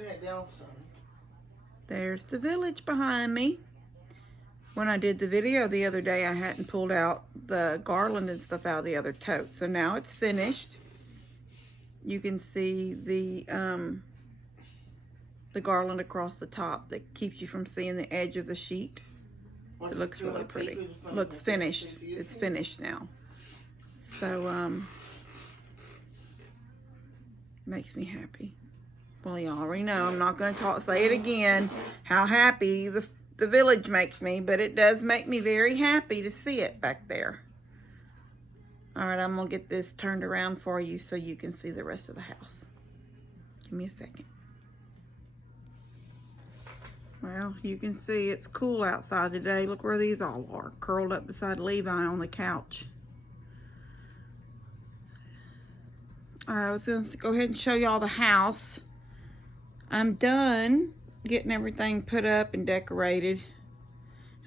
Turn it down some. There's the village behind me. When I did the video the other day, I hadn't pulled out the garland and stuff out of the other tote. So now it's finished. You can see the garland across the top that keeps you from seeing the edge of the sheet. It looks really pretty. Looks finished. It's finished now. So, makes me happy. Well, you already know, I'm not going to say it again, how happy the village makes me, but it does make me very happy to see it back there. All right, I'm going to get this turned around for you so you can see the rest of the house. Give me a second. Well, you can see it's cool outside today. Look where these all are, curled up beside Levi on the couch. All right, I was going to go ahead and show y'all the house. I'm done getting everything put up and decorated.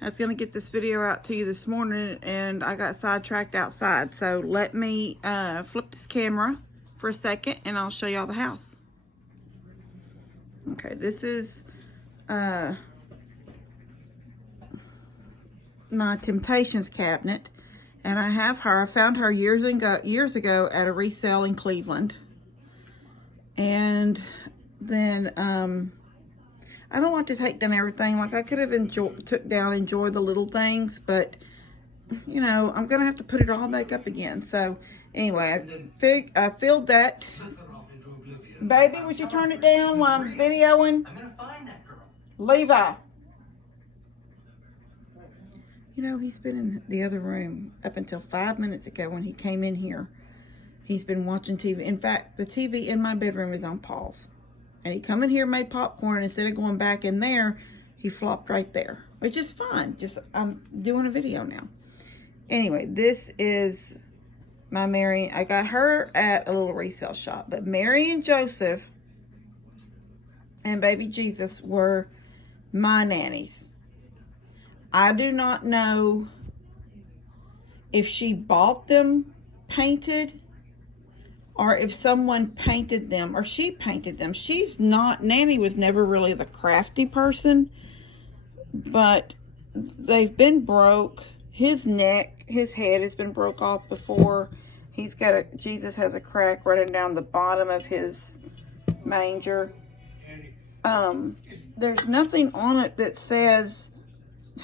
I was going to get this video out to you this morning and I got sidetracked outside. So let me flip this camera for a second and I'll show y'all the house. Okay, this is my Temptations cabinet. And I found her years ago at a resale in Cleveland. And then I don't want to take down everything. Like I could have enjoyed the little things, but you know, I'm gonna have to put it all back up again. So anyway, I filled that. Baby, would you turn it down while I'm videoing? I'm gonna find that girl. Levi. You know, he's been in the other room up until 5 minutes ago when he came in here. He's been watching TV. In fact, the TV in my bedroom is on pause. And he come in here and made popcorn. And instead of going back in there, he flopped right there. Which is fine. Just, I'm doing a video now. Anyway, this is my Mary. I got her at a little resale shop. But Mary and Joseph and baby Jesus were my nannies. I do not know if she bought them painted or if someone painted them or she painted them. Nanny was never really the crafty person, but they've been broke. His head has been broke off before. Jesus has a crack running down the bottom of his manger. There's nothing on it that says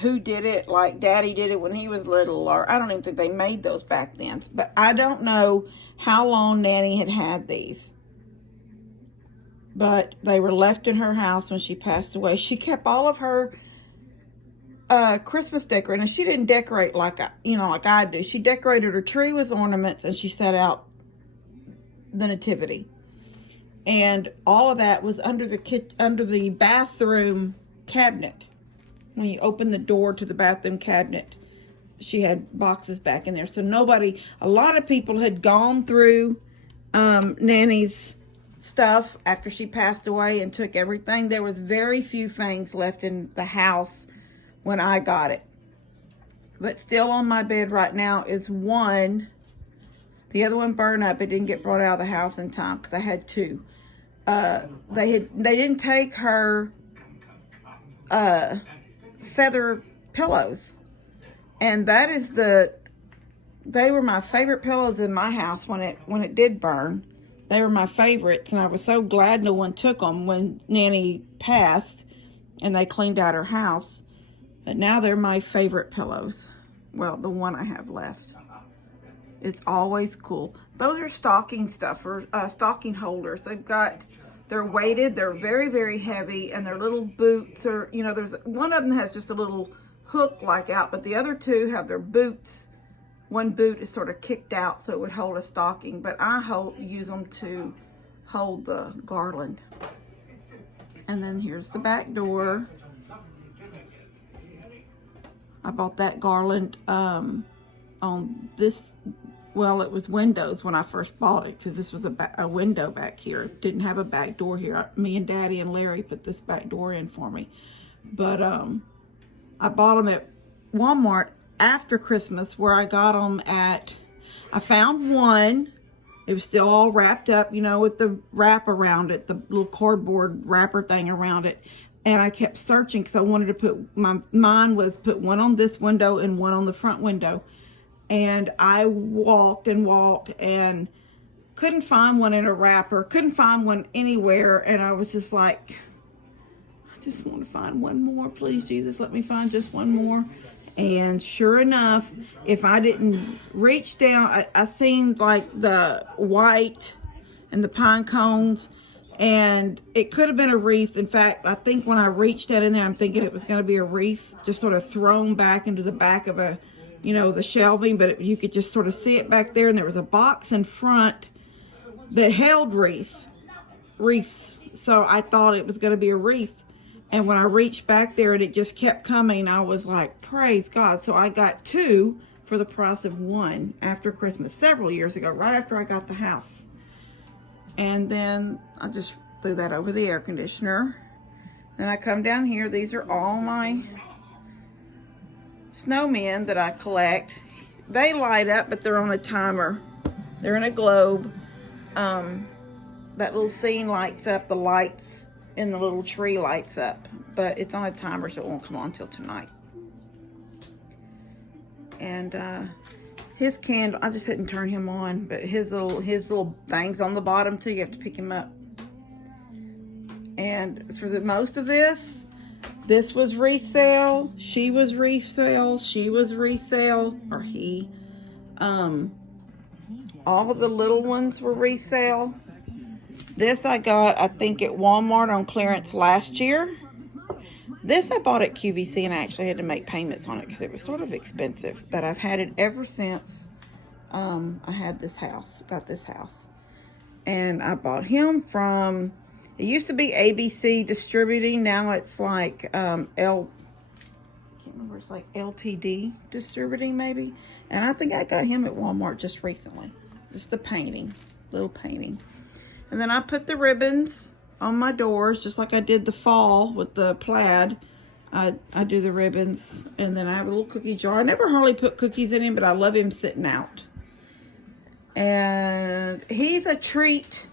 who did it, like Daddy did it when he was little, or I don't even think they made those back then. But I don't know how long Nanny had these. But they were left in her house when she passed away. She kept all of her Christmas decorating. And she didn't decorate like I do. She decorated her tree with ornaments and she set out the nativity. And all of that was under the bathroom cabinet. When you open the door to the bathroom cabinet, she had boxes back in there. So a lot of people had gone through Nanny's stuff after she passed away and took everything. There was very few things left in the house when I got it. But still on my bed right now is one. The other one burned up. It didn't get brought out of the house in time because I had two. They didn't take her feather pillows, and they were my favorite pillows in my house when it did burn. They were my favorites, and I was so glad no one took them when Nanny passed and they cleaned out her house. But now they're my favorite pillows. Well, the one I have left. It's always cool. Those are stocking stuffers, stocking holders. They're weighted, they're very, very heavy, and their little boots are, there's one of them has just a little hook like out, but the other two have their boots. One boot is sort of kicked out so it would hold a stocking, but I use them to hold the garland. And then here's the back door. I bought that garland on this. Well, it was windows when I first bought it because this was a window back here. It didn't have a back door here. Me and Daddy and Larry put this back door in for me. But I bought them at Walmart after Christmas, where I got them I found one It was still all wrapped up, you know, with the wrap around it, the little cardboard wrapper thing around it. And I kept searching because I wanted to put, mine was put one on this window and one on the front window. And I walked and walked and couldn't find one in a wrapper, couldn't find one anywhere. And I was just like, I just want to find one more. Please, Jesus, let me find just one more. And sure enough, if I didn't reach down, I seen like the white and the pine cones, and it could have been a wreath. In fact, I think when I reached that in there, I'm thinking it was going to be a wreath, just sort of thrown back into the back of a, you know, the shelving, but you could just sort of see it back there. And there was a box in front that held wreaths. So I thought it was going to be a wreath. And when I reached back there and it just kept coming, I was like, praise God. So I got 2 for the price of 1 after Christmas, several years ago, right after I got the house. And then I just threw that over the air conditioner. Then I come down here. These are all my snowmen that I collect. They light up, but they're on a timer. They're in a globe. That little scene lights up, the lights in the little tree lights up, but it's on a timer, so it won't come on till tonight. And his candle, I just didn't turn him on, but his little things on the bottom too, you have to pick him up. And for the most of this was resale, she was resale, or he. All of the little ones were resale. This I got, I think, at Walmart on clearance last year. This I bought at QVC, and I actually had to make payments on it because it was sort of expensive. But I've had it ever since I had this house, got this house. And I bought him from, it used to be ABC Distributing. Now it's like I can't remember, it's like LTD Distributing maybe. And I think I got him at Walmart just recently. Just the painting, little painting. And then I put the ribbons on my doors, just like I did the fall with the plaid. I do the ribbons. And then I have a little cookie jar. I never hardly put cookies in him, but I love him sitting out. And he's a treat,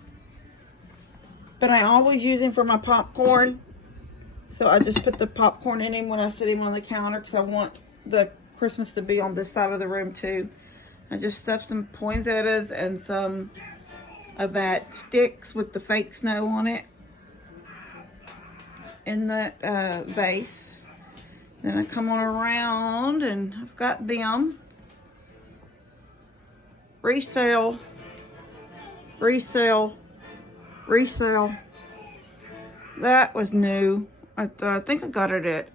but I always use him for my popcorn. So I just put the popcorn in him when I sit him on the counter, because I want the Christmas to be on this side of the room too. I just stuffed some poinsettias and some of that sticks with the fake snow on it in that vase. Then I come on around and I've got them. Resale, resale, resale. That was new. I think I got it at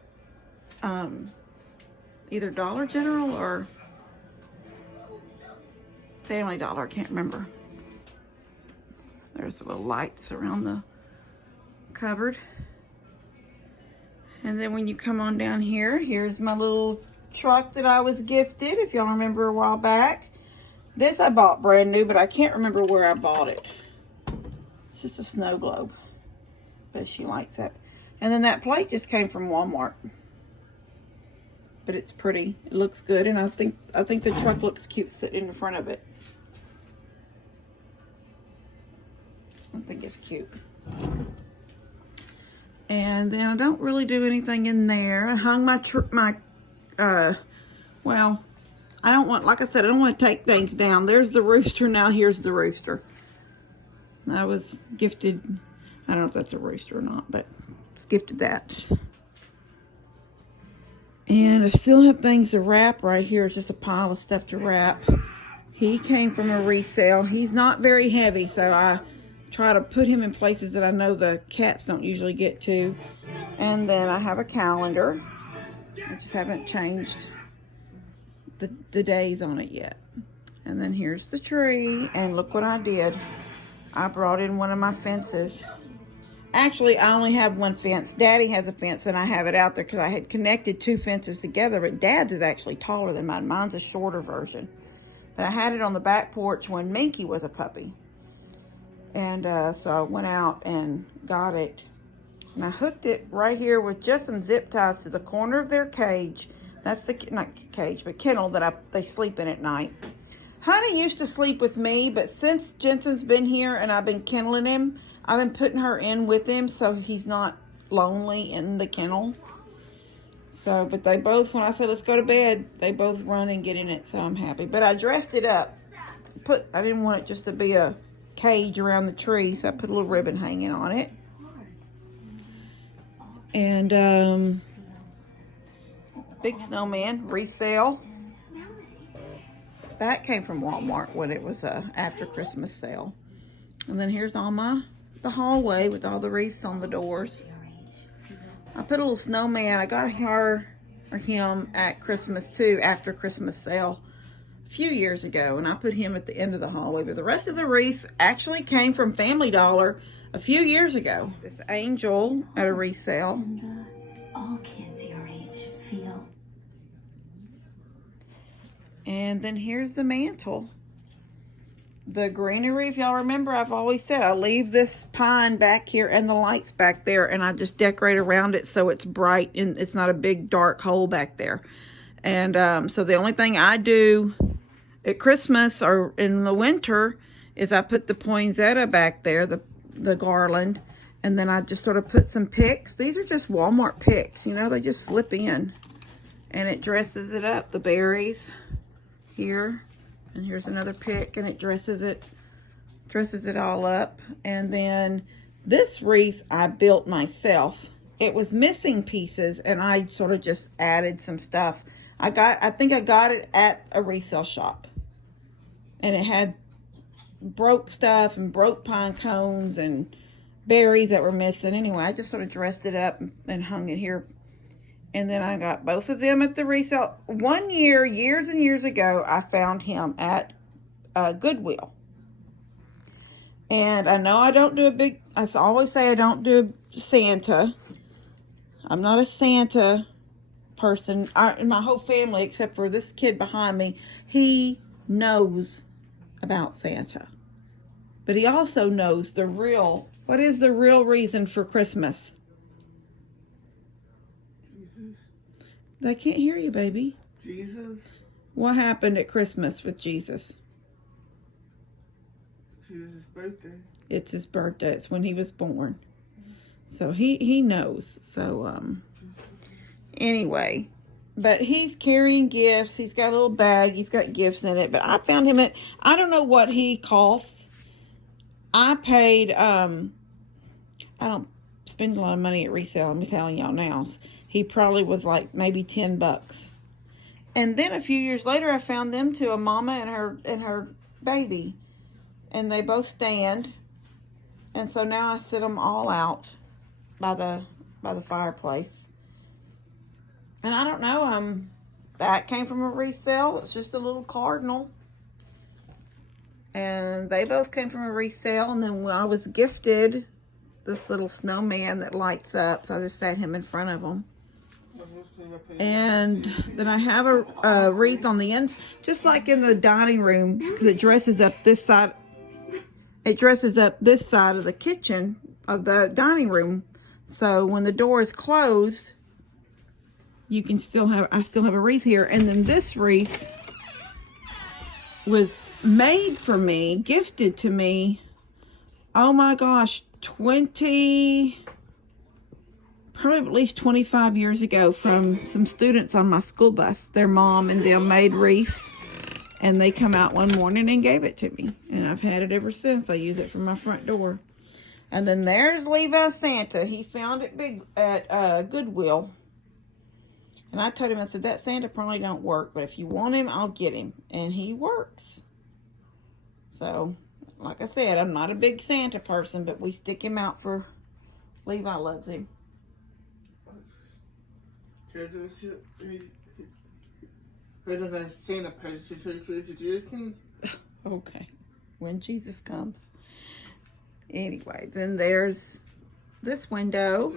either Dollar General or Family Dollar, I can't remember. There's the little lights around the cupboard. And then when you come on down here, here's my little truck that I was gifted, if y'all remember a while back. This I bought brand new, but I can't remember where I bought it. It's just a snow globe, but she lights up. And then that plate just came from Walmart. But it's pretty, it looks good, and I think the truck looks cute sitting in front of it. I think it's cute. And then I don't really do anything in there. I hung well, I don't want, like I said, I don't want to take things down. There's the rooster now. Here's the rooster. I was gifted, I don't know if that's a rooster or not, but I was gifted that. And I still have things to wrap right here. It's just a pile of stuff to wrap. He came from a resale. He's not very heavy, so I try to put him in places that I know the cats don't usually get to. And then I have a calendar. I just haven't changed the days on it yet. And then here's the tree, and look what I did. I brought in one of my fences. Actually, I only have one fence. Daddy has a fence, and I have it out there because I had connected 2 fences together, but Dad's is actually taller than mine. Mine's a shorter version. But I had it on the back porch when Minky was a puppy. And so I went out and got it. And I hooked it right here with just some zip ties to the corner of their cage. That's the, not cage, but kennel that they sleep in at night. Honey used to sleep with me, but since Jensen's been here and I've been kenneling him, I've been putting her in with him so he's not lonely in the kennel. So, but they both, when I said let's go to bed, they both run and get in it, so I'm happy. But I dressed it up. I didn't want it just to be a cage around the tree, so I put a little ribbon hanging on it. And big snowman resale. That came from Walmart when it was a after Christmas sale. And then here's all the hallway with all the wreaths on the doors. I put a little snowman. I got her or him at Christmas too, after Christmas sale a few years ago, and I put him at the end of the hallway. But the rest of the wreaths actually came from Family Dollar a few years ago. This angel at a resale. And all kids your age feel. And then here's the mantle. The greenery, if y'all remember, I've always said I leave this pine back here and the lights back there, and I just decorate around it so it's bright and it's not a big dark hole back there. And so the only thing I do at Christmas or in the winter is I put the poinsettia back there, the garland, and then I just sort of put some picks. These are just Walmart picks, you know, they just slip in, and it dresses it up. The berries here. And here's another pick, and it dresses it all up. And then this wreath I built myself. It was missing pieces, and I sort of just added some stuff. I think I got it at a resale shop, and it had broke stuff and broke pine cones and berries that were missing. Anyway, I just sort of dressed it up and hung it here. And then I got both of them at the resale. One year, years and years ago, I found him at Goodwill. And I know I don't do I always say I don't do Santa. I'm not a Santa person. My whole family, except for this kid behind me, he knows about Santa. But he also knows what is the real reason for Christmas? I can't hear you, baby. Jesus. What happened at Christmas with Jesus? Jesus' birthday. It's his birthday. It's when he was born. So he knows. So anyway, but he's carrying gifts. He's got a little bag. He's got gifts in it. But I found him I don't know what he costs. I paid I don't spend a lot of money at resale. I'm telling y'all now. He probably was like maybe $10. And then a few years later, I found them to a mama and her baby, and they both stand. And so now I sit them all out by the fireplace. And I don't know, that came from a resale. It's just a little cardinal. And they both came from a resale. And then I was gifted this little snowman that lights up, so I just sat him in front of them. And then I have a wreath on the ends, just like in the dining room, because it dresses up this side. It dresses up this side of the kitchen of the dining room. So when the door is closed, you can I still have a wreath here. And then this wreath was made for me, gifted to me. Oh my gosh, probably at least 25 years ago, from some students on my school bus. Their mom and them made wreaths, and they come out one morning and gave it to me, and I've had it ever since. I use it for my front door. And then there's Levi Santa. He found it at Goodwill, and I told him, I said, that Santa probably don't work, but if you want him, I'll get him. And he works. So like I said, I'm not a big Santa person, but we stick him out for Levi loves him. Okay, when Jesus comes. Anyway, then there's this window.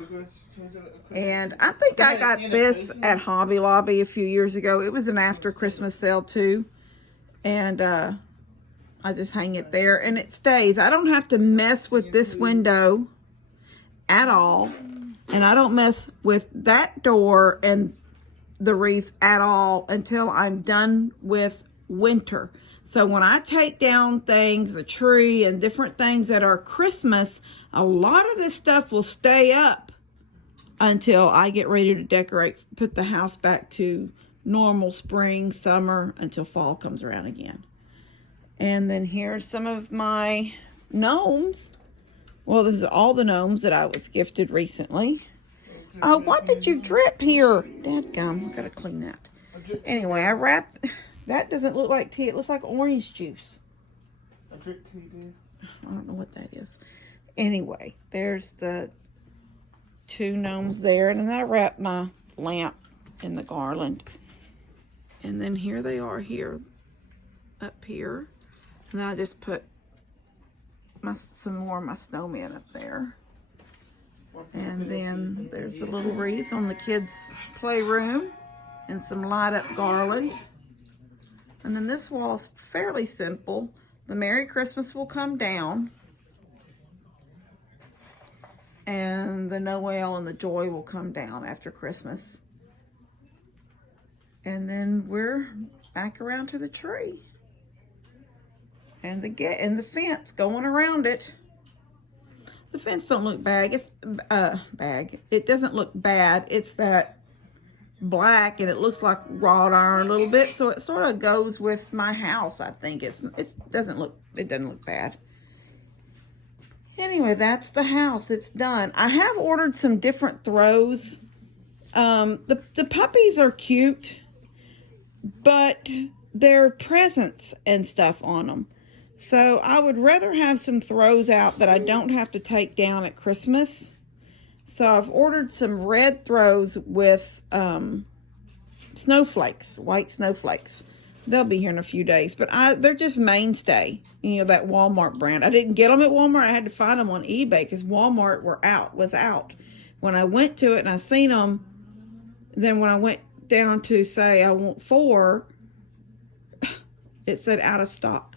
And I think I got this at Hobby Lobby a few years ago. It was an after Christmas sale too. And I just hang it there and it stays. I don't have to mess with this window at all. And I don't mess with that door and the wreath at all until I'm done with winter. So when I take down things, the tree and different things that are Christmas, a lot of this stuff will stay up until I get ready to decorate, put the house back to normal spring, summer, until fall comes around again. And then here's some of my gnomes. Well, this is all the gnomes that I was gifted recently. Oh, what did you drip here? Dadgum, I gotta clean that. Anyway, I wrapped, that doesn't look like tea. It looks like orange juice. I drip tea, dude. I don't know what that is. Anyway, there's the 2 gnomes there. And then I wrapped my lamp in the garland. And then here they are here, up here. And then I just put some more of my snowmen up there. And then there's a little wreath on the kids' playroom and some light up garland. And then this wall's fairly simple. The Merry Christmas will come down. And the Noel and the Joy will come down after Christmas. And then we're back around to the tree. And the fence going around it. The fence don't look bad. It's It doesn't look bad. It's that black and it looks like wrought iron a little bit, so it sort of goes with my house. I think it doesn't look bad. Anyway, that's the house. It's done. I have ordered some different throws. The puppies are cute, but they're presents and stuff on them. So I would rather have some throws out that I don't have to take down at Christmas. So I've ordered some red throws with snowflakes, white snowflakes. They'll be here in a few days, but they're just mainstay. You know, that Walmart brand. I didn't get them at Walmart. I had to find them on eBay because Walmart was out. When I went to it and I seen them, then when I went down to say I want 4, it said out of stock.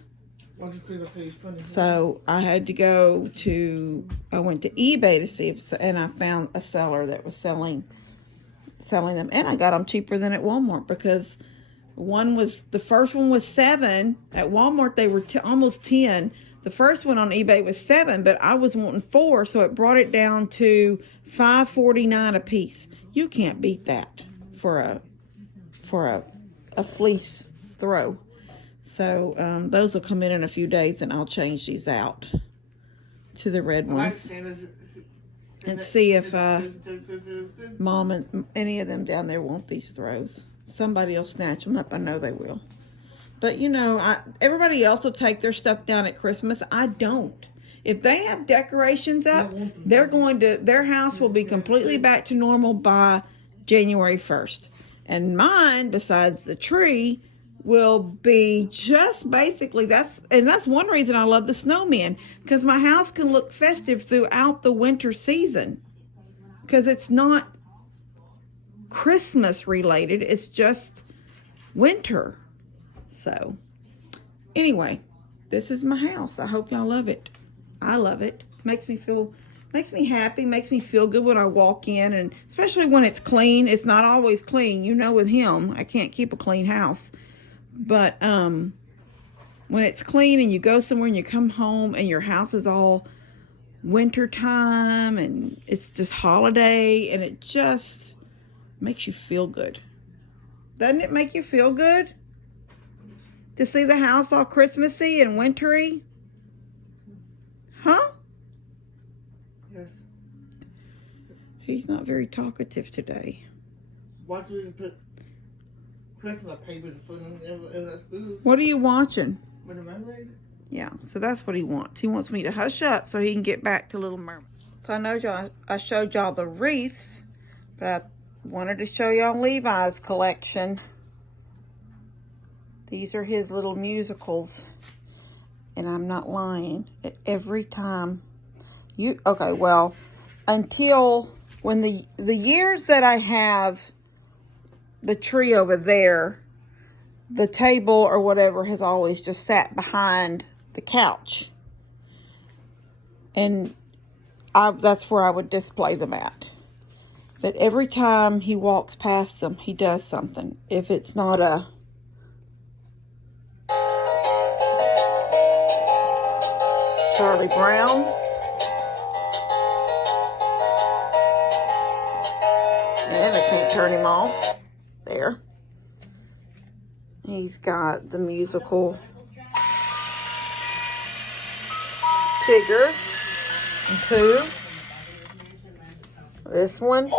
So I had to I went to eBay to see and I found a seller that was selling them, and I got them cheaper than at Walmart because the first one was $7 at Walmart. They were almost $10. The first one on eBay was $7, but I was wanting 4, so it brought it down to $5.49 a piece. You can't beat that for a fleece throw. So those will come in a few days, and I'll change these out to the red ones and see if Mom and any of them down there want these throws. Somebody will snatch them up. I know they will. But you know, everybody else will take their stuff down at Christmas. I don't. If they have decorations up, their house will be completely back to normal by January 1st. And mine, besides the tree, will be just basically that's one reason I love the snowmen, because my house can look festive throughout the winter season, because it's not Christmas related, it's just winter. So anyway, this is my house. I hope y'all love it. I love it. Makes me happy, makes me feel good when I walk in, and especially when it's clean. It's not always clean, you know, with him I can't keep a clean house. But when it's clean and you go somewhere and you come home and your house is all winter time and it's just holiday, and it just makes you feel good. Doesn't it make you feel good to see the house all Christmassy and wintry? Huh? Yes. He's not very talkative today. Watch me put Christmas papers in that booze. What are you watching? With a mermaid? Yeah, so that's what he wants. He wants me to hush up so he can get back to Little Mermaid. So I know I showed y'all the wreaths, but I wanted to show y'all Levi's collection. These are his little musicals, and I'm not lying. Every time okay, well, until when the years that I have the tree over there, the table or whatever has always just sat behind the couch, and that's where I would display them at. But every time he walks past them, he does something. If it's not Charlie Brown. And I can't turn him off. There. He's got the musical Tigger and Pooh. This one.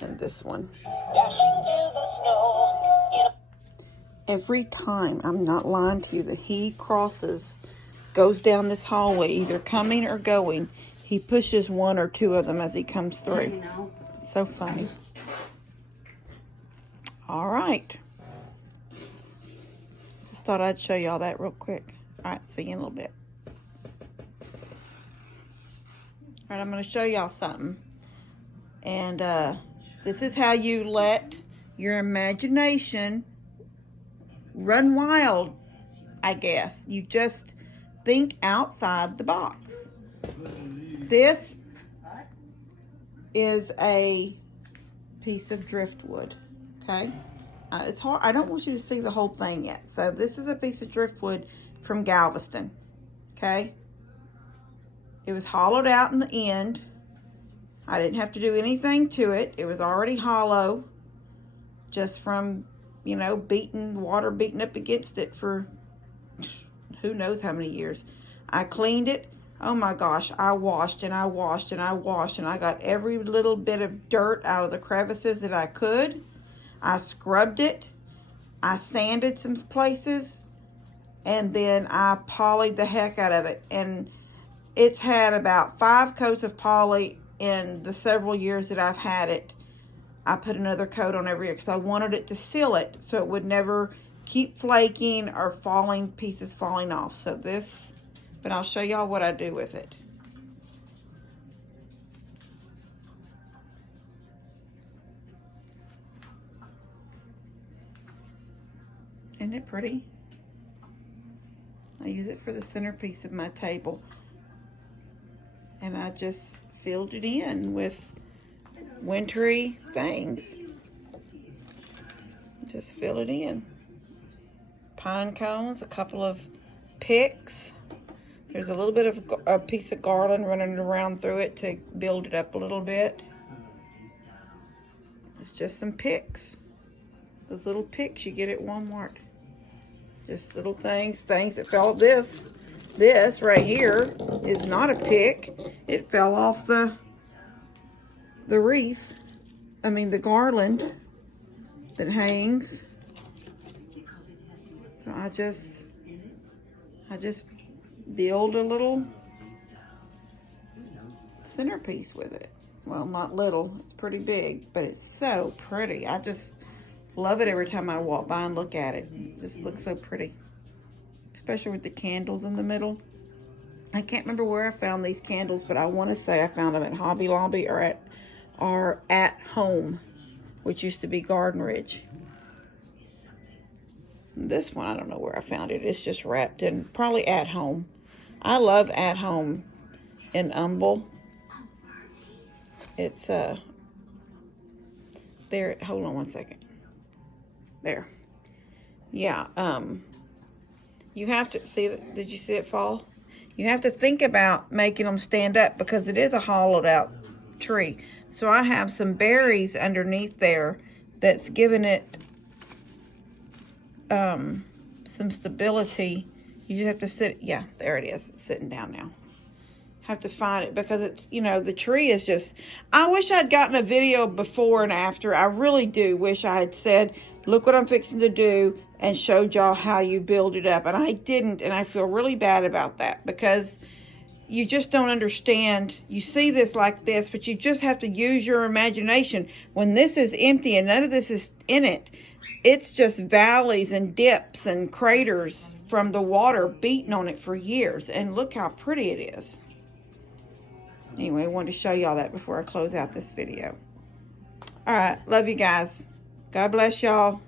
And this one. Every time, I'm not lying to you, that he goes down this hallway, either coming or going, he pushes one or two of them as he comes through. So funny. All right. Just thought I'd show y'all that real quick. All right, see you in a little bit. All right, I'm going to show y'all something. And this is how you let your imagination run wild, I guess. You just think outside the box. This is a piece of driftwood, okay? It's hard. I don't want you to see the whole thing yet. So this is a piece of driftwood from Galveston, okay? It was hollowed out in the end. I didn't have to do anything to it. It was already hollow, just from, you know, water beating up against it for who knows how many years. I cleaned it. Oh my gosh, I washed and I washed and I washed, and I got every little bit of dirt out of the crevices that I could. I scrubbed it. I sanded some places, and then I polyed the heck out of it. And it's had about 5 coats of poly in the several years that I've had it. I put another coat on every year because I wanted it to seal it so it would never keep flaking or pieces falling off. So this, but I'll show y'all what I do with it. Isn't it pretty? I use it for the centerpiece of my table. And I just filled it in with wintry things. Just fill it in. Pine cones, a couple of picks. There's a little bit of a piece of garland running around through it to build it up a little bit. It's just some picks. Those little picks you get at Walmart. Just little things that fell. This right here is not a pick. It fell off the wreath. I mean the garland that hangs. So I just build a little centerpiece with it. Well, not little, it's pretty big, but it's so pretty. I just love it every time I walk by and look at it. It just looks so pretty, especially with the candles in the middle. I can't remember where I found these candles, but I want to say I found them at Hobby Lobby or at Home, which used to be Garden Ridge. This one, I don't know where I found it. It's just wrapped in, probably At Home. I love At Home in Humble. It's, there, hold on one second. There. Yeah, you have to, see, did you see it fall? You have to think about making them stand up because it is a hollowed out tree. So I have some berries underneath there that's giving it some stability. You just have to sit, yeah, there it is. It's sitting down now. Have to find it because it's, you know, the tree is just, I wish I'd gotten a video before and after. I really do wish I had said, look what I'm fixing to do, and showed y'all how you build it up. And I didn't, and I feel really bad about that because you just don't understand. You see this like this, but you just have to use your imagination. When this is empty and none of this is in it, it's just valleys and dips and craters from the water beating on it for years. And look how pretty it is. Anyway, I wanted to show y'all that before I close out this video. All right, love you guys. God bless y'all.